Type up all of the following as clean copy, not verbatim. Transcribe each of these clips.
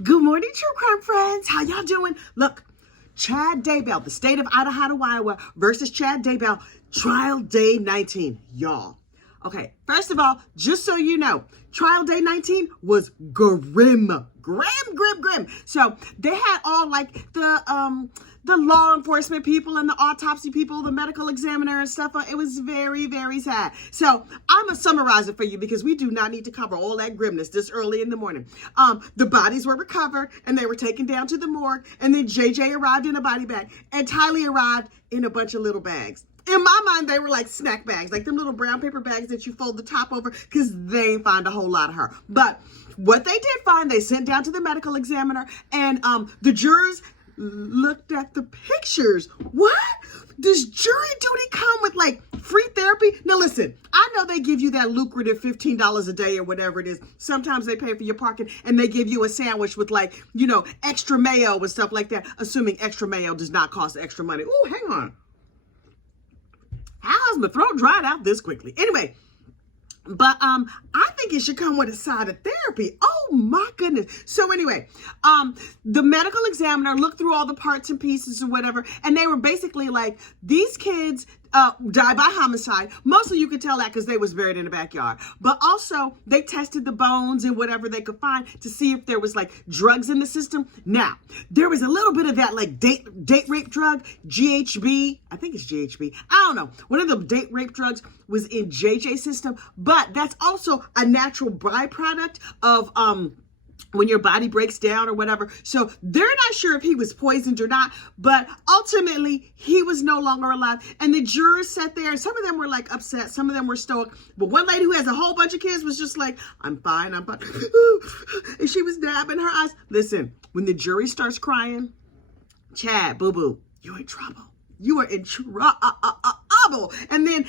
Good morning, true crime friends. How y'all doing? Look, Chad Daybell, the state of Idaho, Iowa versus Chad Daybell, trial day 19. Y'all. Okay, first of all, just so you know, trial day 19 was grim. So they had all like the law enforcement people and the autopsy people, the medical examiner and stuff. It was very, very sad. So I'm gonna summarize it for you because we do not need to cover all that grimness this early in the morning. The bodies were recovered and they were taken down to the morgue, and then JJ arrived in a body bag and Tylee arrived in a bunch of little bags. In my mind, they were like snack bags, like them little brown paper bags that you fold the top over, because they ain't find a whole lot of her. But what they did find, they sent down to the medical examiner, and the jurors looked at the pictures. What? Does jury duty come with like free therapy? Now listen, I know they give you that lucrative $15 a day or whatever it is. Sometimes they pay for your parking and they give you a sandwich with like, extra mayo and stuff like that, assuming extra mayo does not cost extra money. Oh, hang on. How's my throat dried out this quickly? Anyway, but I think it should come with a side of therapy. Oh my goodness. So anyway, the medical examiner looked through all the parts and pieces or whatever, and they were basically like, these kids died by homicide. Mostly you could tell that because they was buried in the backyard. But also they tested the bones and whatever they could find to see if there was like drugs in the system. Now, there was a little bit of that like date rape drug, GHB. I think it's GHB. I don't know. One of the date rape drugs was in JJ's system, but that's also a natural byproduct of when your body breaks down or whatever. So they're not sure if he was poisoned or not, but ultimately he was no longer alive. And the jurors sat there, and some of them were like upset, some of them were stoic, but one lady who has a whole bunch of kids was just like, I'm fine. And she was dabbing her eyes. Listen, when the jury starts crying, Chad, boo-boo, you in trouble. You are in trouble. And then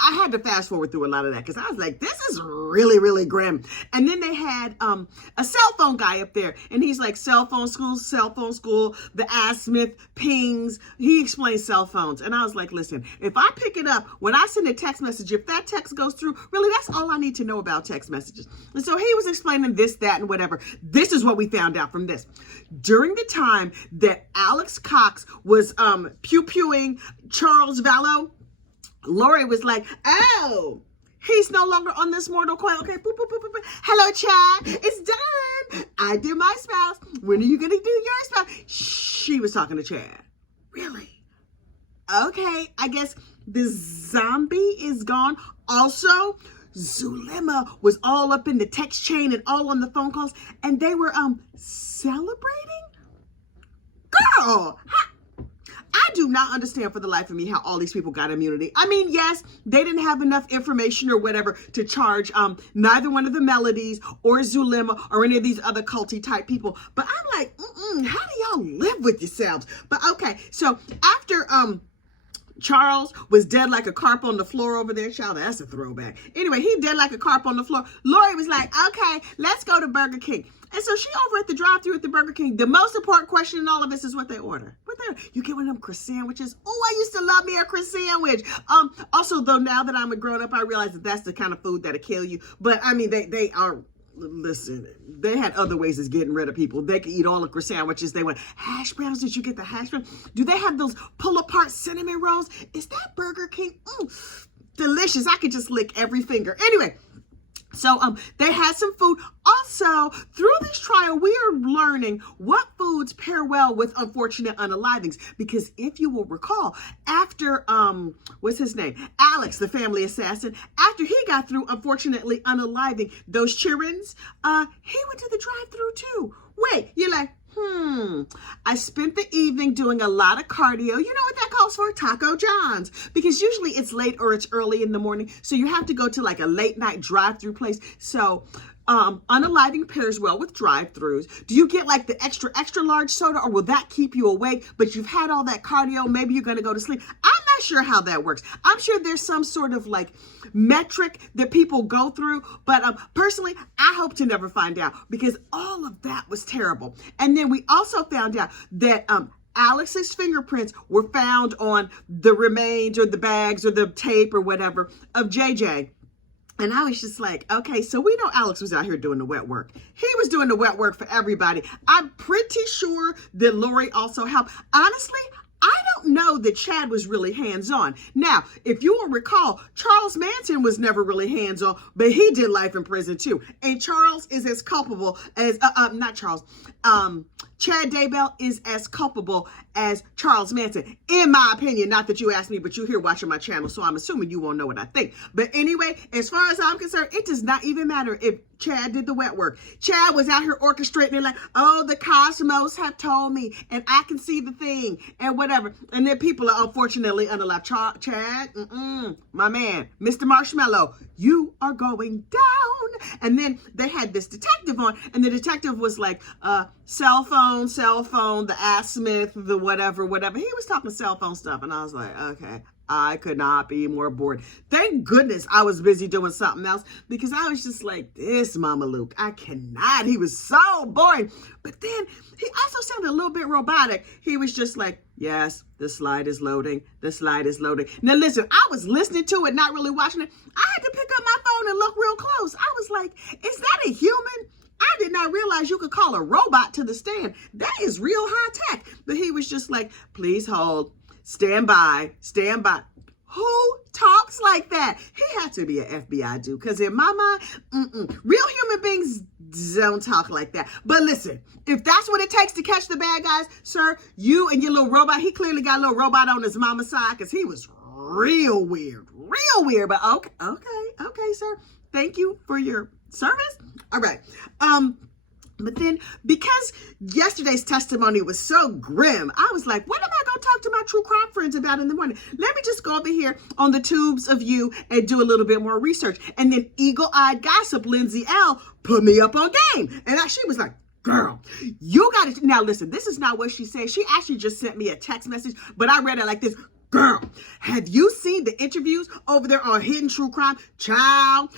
I had to fast forward through a lot of that because I was like, this is really, really grim. And then they had a cell phone guy up there, and he's like, cell phone school, the azimuth pings. He explains cell phones. And I was like, listen, if I pick it up, when I send a text message, if that text goes through, really, that's all I need to know about text messages. And so he was explaining this, that, and whatever. This is what we found out from this. During the time that Alex Cox was pew-pewing Charles Vallow, Lori was like, oh, he's no longer on this mortal coil. Okay, boop, boop, boop, boop, boop. Hello, Chad. It's done. I did my spouse. When are you going to do your spouse? She was talking to Chad. Really? Okay, I guess the zombie is gone. Also, Zulema was all up in the text chain and all on the phone calls, and they were celebrating? Girl, I do not understand for the life of me how all these people got immunity. I mean, yes, they didn't have enough information or whatever to charge neither one of the Melodies or Zulema or any of these other culty type people. But I'm like, how do y'all live with yourselves? But okay, so after Charles was dead like a carp on the floor over there. Child, that's a throwback. Anyway, he dead like a carp on the floor. Lori was like, okay, let's go to Burger King. And so she over at the drive-thru at the Burger King. The most important question in all of this is what they order. You get one of them croissant sandwiches. Oh, I used to love me a croissant sandwich. Also, though, now that I'm a grown-up, I realize that that's the kind of food that'll kill you. But, I mean, they are... Listen, they had other ways of getting rid of people. They could eat all the croissant sandwiches they want. Hash browns, did you get the hash browns? Do they have those pull-apart cinnamon rolls? Is that Burger King? Delicious. I could just lick every finger. Anyway, so they had some food. Also, through this trial, we are learning what foods pair well with unfortunate unalivings. Because if you will recall, after, what's his name? Alex, the family assassin, after he got through, unfortunately, unaliving those childrens, he went to the drive-thru too. Wait, you're like, I spent the evening doing a lot of cardio. You know what that calls for? Taco John's. Because usually it's late or it's early in the morning. So you have to go to like a late night drive-thru place. So unaliving pairs well with drive-thrus. Do you get like the extra large soda, or will that keep you awake? But you've had all that cardio. Maybe you're going to go to sleep. I'm not sure how that works. I'm sure there's some sort of like metric that people go through. But personally, I hope to never find out, because all of that was terrible. And then we also found out that Alex's fingerprints were found on the remains or the bags or the tape or whatever of JJ. And I was just like, okay, so we know Alex was out here doing the wet work. He was doing the wet work for everybody. I'm pretty sure that Lori also helped. Honestly, I don't know that Chad was really hands-on. Now, if you will recall, Charles Manson was never really hands-on, but he did life in prison too. And Charles is as culpable as, not Charles, Chad Daybell is as culpable as Charles Manson, in my opinion. Not that you asked me, but you're here watching my channel, so I'm assuming you won't know what I think. But anyway, as far as I'm concerned, it does not even matter if Chad did the wet work. Chad was out here orchestrating it like, oh, the cosmos have told me, and I can see the thing, and whatever. And then people are unfortunately unalive. Chad, my man, Mr. Marshmallow, you are going down. And then they had this detective on, and the detective was like, cell phone, the ass Smith, the whatever. He was talking cell phone stuff, and I was like, okay. I could not be more bored. Thank goodness I was busy doing something else, because I was just like, this Mama Luke, I cannot. He was so boring. But then he also sounded a little bit robotic. He was just like, yes, the slide is loading. The slide is loading. Now listen, I was listening to it, not really watching it. I had to pick up my phone and look real close. I was like, is that a human? I did not realize you could call a robot to the stand. That is real high tech. But he was just like, please hold. Stand by. Who talks like that? He had to be an FBI dude, because in my mind, real human beings don't talk like that. But listen, if that's what it takes to catch the bad guys, sir, you and your little robot, he clearly got a little robot on his mama's side, because he was real weird. But okay, sir. Thank you for your service. All right. But then, because yesterday's testimony was so grim, I was like, what am I going to talk to my true crime friends about in the morning? Let me just go over here on the tubes of you and do a little bit more research. And then eagle-eyed gossip LindseyL put me up on game. And she was like, girl, you got to, now listen, this is not what she said. She actually just sent me a text message, but I read it like this. Girl, have you seen the interviews over there on Hidden True Crime? Child,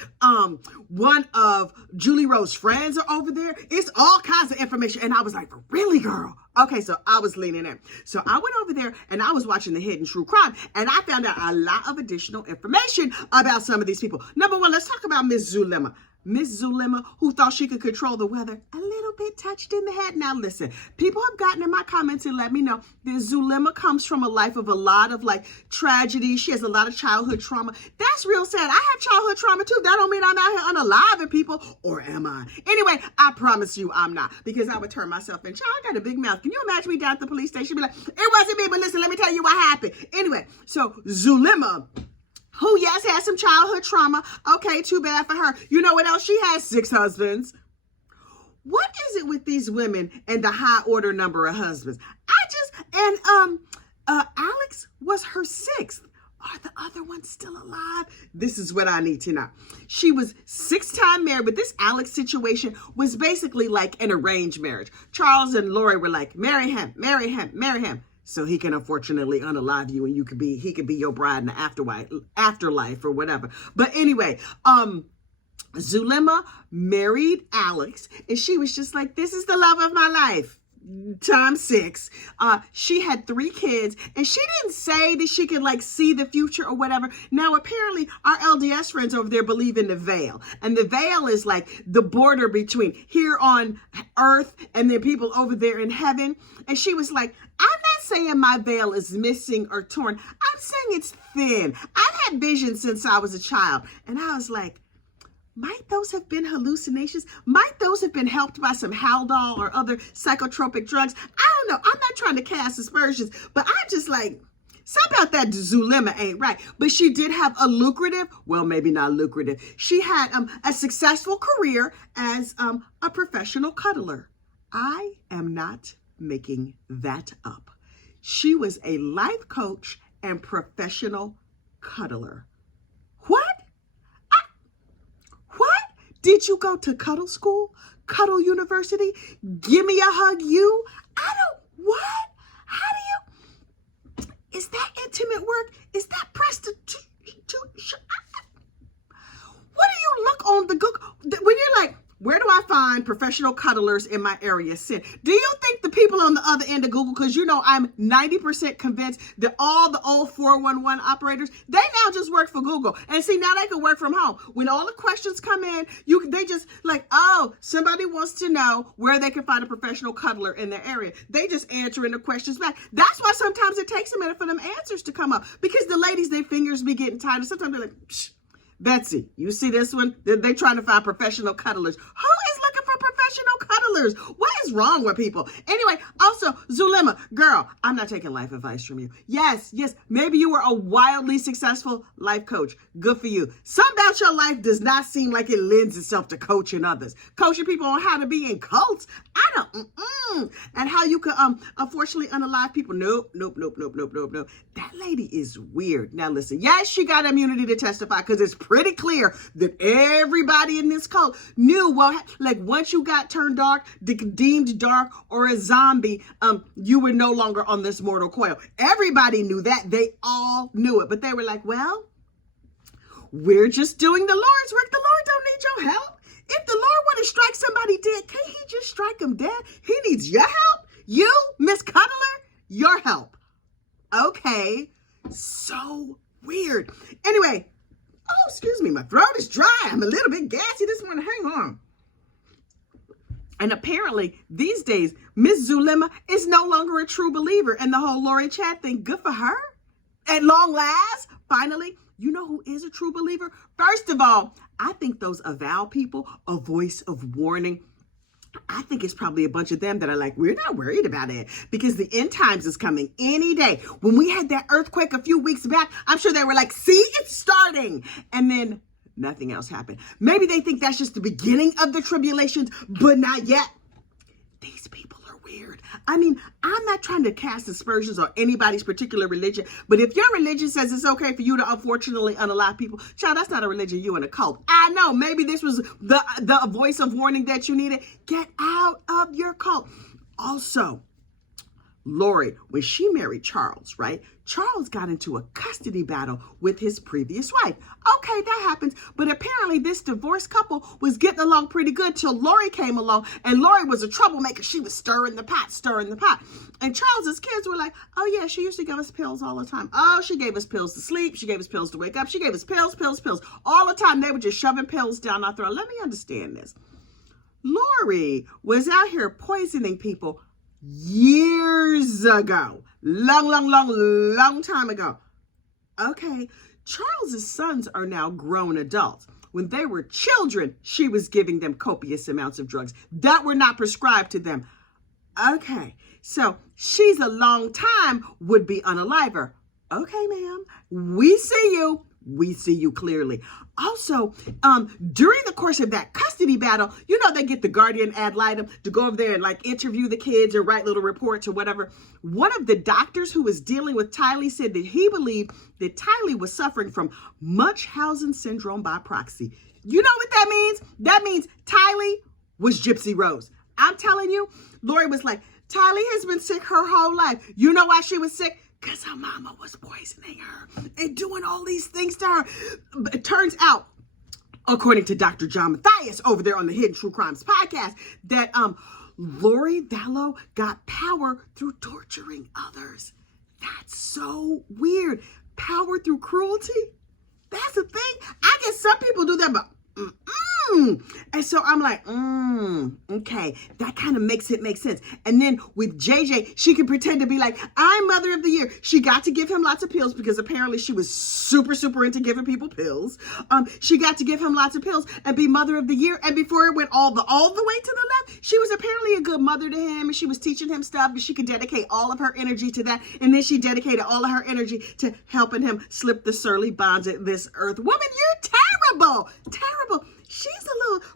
one of Julie Rose's friends are over there. It's all kinds of information. And I was like, really, girl? Okay, so I was leaning in. So I went over there and I was watching the Hidden True Crime, and I found out a lot of additional information about some of these people. Number one, let's talk about Miss Zulema. Miss Zulema, who thought she could control the weather, a little bit touched in the head. Now listen, people have gotten in my comments and let me know that Zulema comes from a life of a lot of like tragedy. She has a lot of childhood trauma. That's real sad. I have childhood trauma too. That don't mean I'm out here unaliving people, or am I? Anyway, I promise you I'm not, because I would turn myself in. Child, I got a big mouth. Can you imagine me down at the police station? Be like, it wasn't me, but listen, let me tell you what happened. Anyway, so Zulema, who, yes, has some childhood trauma. Okay, too bad for her. You know what else? She has 6 husbands. What is it with these women and the high order number of husbands? Alex was her 6th. Are the other ones still alive? This is what I need to know. She was 6-time married, but this Alex situation was basically like an arranged marriage. Charles and Lori were like, marry him, marry him, marry him, so he can unfortunately unalive you, and he could be your bride in the afterlife or whatever. But anyway, Zulema married Alex, and she was just like, this is the love of my life. Times 6. She had 3 kids, and she didn't say that she could like see the future or whatever. Now apparently our LDS friends over there believe in the veil, and the veil is like the border between here on earth and then people over there in heaven. And she was like, I'm not saying my veil is missing or torn. I'm saying it's thin. I've had visions since I was a child. And I was like, might those have been hallucinations? Might those have been helped by some Haldol or other psychotropic drugs? I don't know. I'm not trying to cast aspersions, but I'm just like, something about that Zulema ain't right. But she did have a lucrative, well, maybe not lucrative. She had a successful career as a professional cuddler. I am not making that up. She was a life coach and professional cuddler. What? Did you go to cuddle school? Cuddle university? Give me a hug, you? What? How do you, is that intimate work? Is that prostitution? What do you look on the Google, when you're like, Where do I find professional cuddlers in my area? Send. Do you think the people on the other end of Google, because I'm 90% convinced that all the old 411 operators, they now just work for Google. And see, now they can work from home. When all the questions come in, they just like, oh, somebody wants to know where they can find a professional cuddler in their area. They just answering the questions back. That's why sometimes it takes a minute for them answers to come up, because the ladies, their fingers be getting tired. And sometimes they're like, psh, Betsy, you see this one? They're trying to find professional cuddlers. Who is looking for professional cuddlers? What is wrong with people? Anyway, also, Zulema, girl, I'm not taking life advice from you. Yes, maybe you were a wildly successful life coach. Good for you. Something about your life does not seem like it lends itself to coaching others. Coaching people on how to be in cults. I don't, and how you could, unfortunately unalive people. Nope. That lady is weird. Now listen, yes, she got immunity to testify, because it's pretty clear that everybody in this cult knew, well, like once you got turned dark, deemed dark, or a zombie, you were no longer on this mortal coil. Everybody knew that. They all knew it, but they were like, well, we're just doing the Lord's work. The Lord don't need your help. If the Lord want to strike somebody dead, can't he just strike them dead? He needs your help. You, Miss Cuddler, your help. Okay, so weird. Anyway, oh, excuse me, my throat is dry. I'm a little bit gassy this morning. Hang on. And apparently, these days, Miss Zulema is no longer a true believer in the whole Lori chat thing. Good for her. At long last, finally, you know who is a true believer? First of all, I think those avow people, a voice of warning, I think it's probably a bunch of them that are like, we're not worried about it, because the end times is coming any day. When we had that earthquake a few weeks back, I'm sure they were like, see, it's starting. And then nothing else happened. Maybe they think that's just the beginning of the tribulations, but not yet. These people are weird. I mean, I'm not trying to cast aspersions on anybody's particular religion, but if your religion says it's okay for you to unfortunately unalive people, child, that's not a religion, you in a cult. I know, maybe this was the voice of warning that you needed. Get out of your cult. Also, Lori, when she married Charles, right? Charles got into a custody battle with his previous wife. Okay, that happens. But apparently this divorced couple was getting along pretty good till Lori came along, and Lori was a troublemaker. She was stirring the pot. And Charles's kids were like, oh yeah, she used to give us pills all the time. Oh, she gave us pills to sleep. She gave us pills to wake up. She gave us pills. All the time they were just shoving pills down our throat. Let me understand this. Lori was out here poisoning people years ago. Long time ago. Okay, Charles's sons are now grown adults. When they were children, she was giving them copious amounts of drugs that were not prescribed to them. Okay, so she's a long time would-be unaliver. Okay, ma'am, we see you. We see you clearly. Also, during the course of that custody battle, you know, they get the guardian ad litem to go over there and like interview the kids or write little reports or whatever. One of the doctors who was dealing with Tylee said that he believed that Tylee was suffering from Munchausen syndrome by proxy. You know what that means? That means Tylee was Gypsy Rose. I'm telling you, Lori was like, Tylee has been sick her whole life. You know why she was sick? Because her mama was poisoning her and doing all these things to her. It turns out, according to Dr. John Mathias over there on the Hidden True Crimes podcast, that Lori Vallow got power through torturing others. That's so weird. Power through cruelty? That's a thing. I guess some people do that, but and so I'm like, okay, that kind of makes it make sense. And then with JJ, she can pretend to be like, I'm mother of the year. She got to give him lots of pills because apparently she was super into giving people pills. She got to give him lots of pills and be mother of the year. And before it went all the way to the left, she was apparently a good mother to him, and she was teaching him stuff, and she could dedicate all of her energy to that. And then she dedicated all of her energy to helping him slip the surly bonds at this earth. Woman, you're terrible.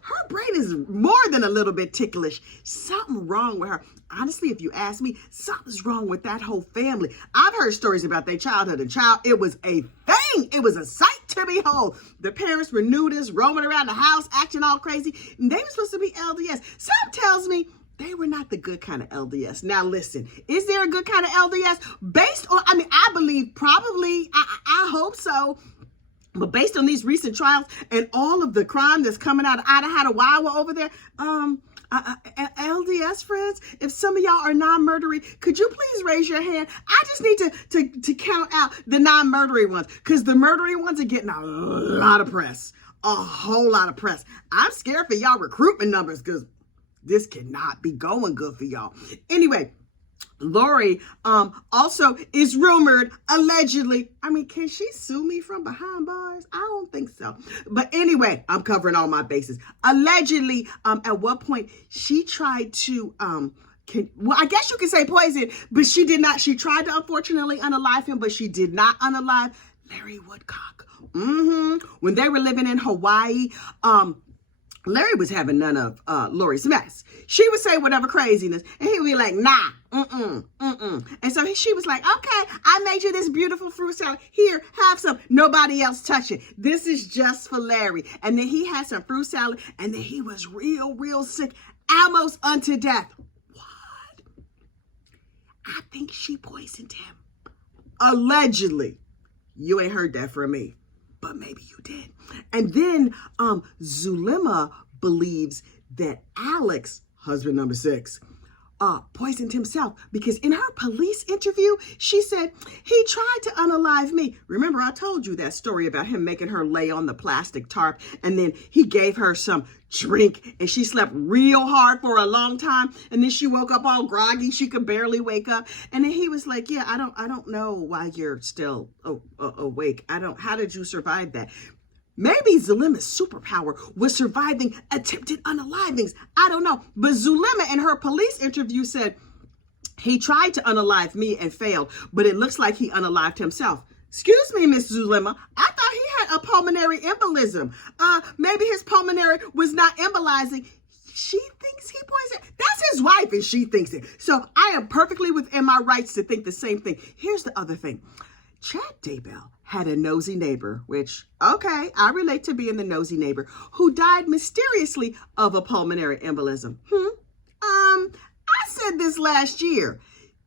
Her brain is more than a little bit ticklish. Something wrong with her. Honestly, if you ask me, something's wrong with that whole family. I've heard stories about their childhood and it was a thing. It was a sight to behold. The parents were nudists, roaming around the house, acting all crazy. And they were supposed to be LDS. Some tells me they were not the good kind of LDS. Now listen, is there a good kind of LDS? Based on, I believe probably, I hope so. But based on these recent trials and all of the crime that's coming out of Idaho, Iowa over there, LDS friends, if some of y'all are non-murdery, could you please raise your hand? I just need to count out the non-murdery ones, because the murdery ones are getting a lot of press, a whole lot of press. I'm scared for y'all recruitment numbers, because this cannot be going good for y'all. Anyway, Lori also is rumored, allegedly. I mean, can she sue me from behind bars? I don't think so. But anyway, I'm covering all my bases. Allegedly, at one point, she tried to, well, I guess you could say poison, but she did not. She tried to, unfortunately, unalive him, but she did not unalive Larry Woodcock. When they were living in Hawaii, Larry was having none of Lori's mess. She would say whatever craziness, and he would be like, nah, And so she was like, okay, I made you this beautiful fruit salad. Here, have some. Nobody else touch it. This is just for Larry. And then he had some fruit salad, and then he was real sick, almost unto death. What? I think she poisoned him. Allegedly. You ain't heard that from me, but maybe you did. And then Zulema believes that Alex, husband number 6, poisoned himself, because in her police interview, she said, he tried to unalive me. Remember, I told you that story about him making her lay on the plastic tarp, and then he gave her some drink, and she slept real hard for a long time, and then she woke up all groggy. She could barely wake up. And then he was like, yeah, I don't know why you're still awake. How did you survive that? Maybe Zulema's superpower was surviving attempted unalivings. I don't know. But Zulema in her police interview said, he tried to unalive me and failed, but it looks like he unalived himself. Excuse me, Miss Zulema. I thought he had a pulmonary embolism. Maybe his pulmonary was not embolizing. She thinks he poisoned. That's his wife, and she thinks it. So I am perfectly within my rights to think the same thing. Here's the other thing. Chad Daybell had a nosy neighbor, which, okay, I relate to being the nosy neighbor, who died mysteriously of a pulmonary embolism. I said this last year.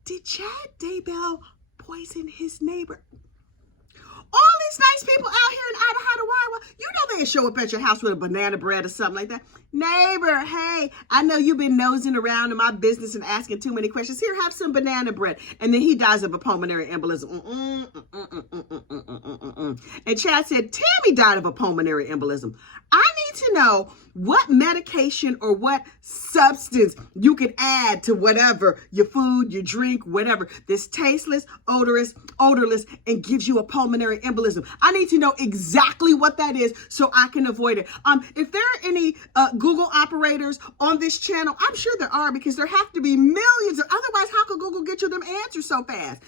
Did Chad Daybell poison his neighbor? All these nice people out here in Idaho, Iowa, you know they'll show up at your house with a banana bread or something like that. Neighbor, hey, I know you've been nosing around in my business and asking too many questions. Here, have some banana bread. And then he dies of a pulmonary embolism. And Chad said, Tammy died of a pulmonary embolism. I need to know what medication or what substance you could add to whatever, your food, your drink, whatever, that's tasteless, odorless, and gives you a pulmonary embolism. I need to know exactly what that is so I can avoid it. If there are any Google operators on this channel, I'm sure there are, because there have to be millions, or otherwise how could Google get you them answers so fast?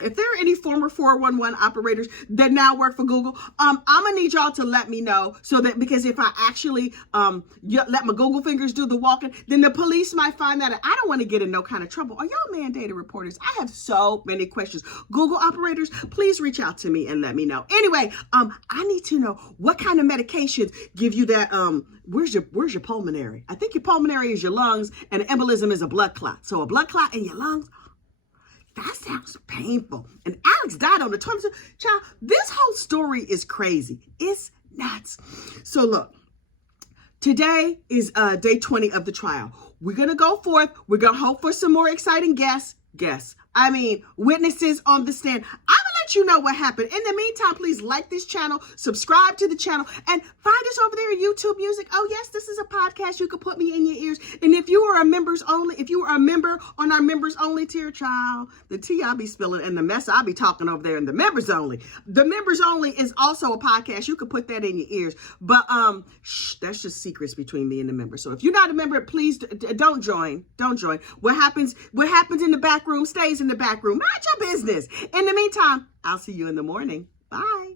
If there are any former 411 operators that now work for Google, I'm gonna need y'all to let me know, so that, because if I actually let my Google fingers do the walking, then the police might find that. I don't want to get in no kind of trouble. Are y'all mandated reporters? I have so many questions. Google operators, please reach out to me and let me know. Anyway, I need to know what kind of medications give you that. Where's your pulmonary? I think your pulmonary is your lungs, and an embolism is a blood clot. So a blood clot in your lungs. That sounds painful. And Alex died on the toilet. Child, this whole story is crazy. It's nuts. So look, today is day 20 of the trial. We're going to go forth. We're going to hope for some more exciting witnesses on the stand. I'm going to let you know what happened. In the meantime, please like this channel, subscribe to the channel, and find us over there at YouTube Music. Oh yes, this is a podcast. You can put me in your ears. And if you are a members only, if you are a member on our members only tier, child, the tea I'll be spilling and the mess I'll be talking over there in the members only. The members only is also a podcast. You can put that in your ears. But that's just secrets between me and the members. So if you're not a member, please don't join. Don't join. What happens in the back room stays in the back room. Mind your business. In the meantime, I'll see you in the morning. Bye.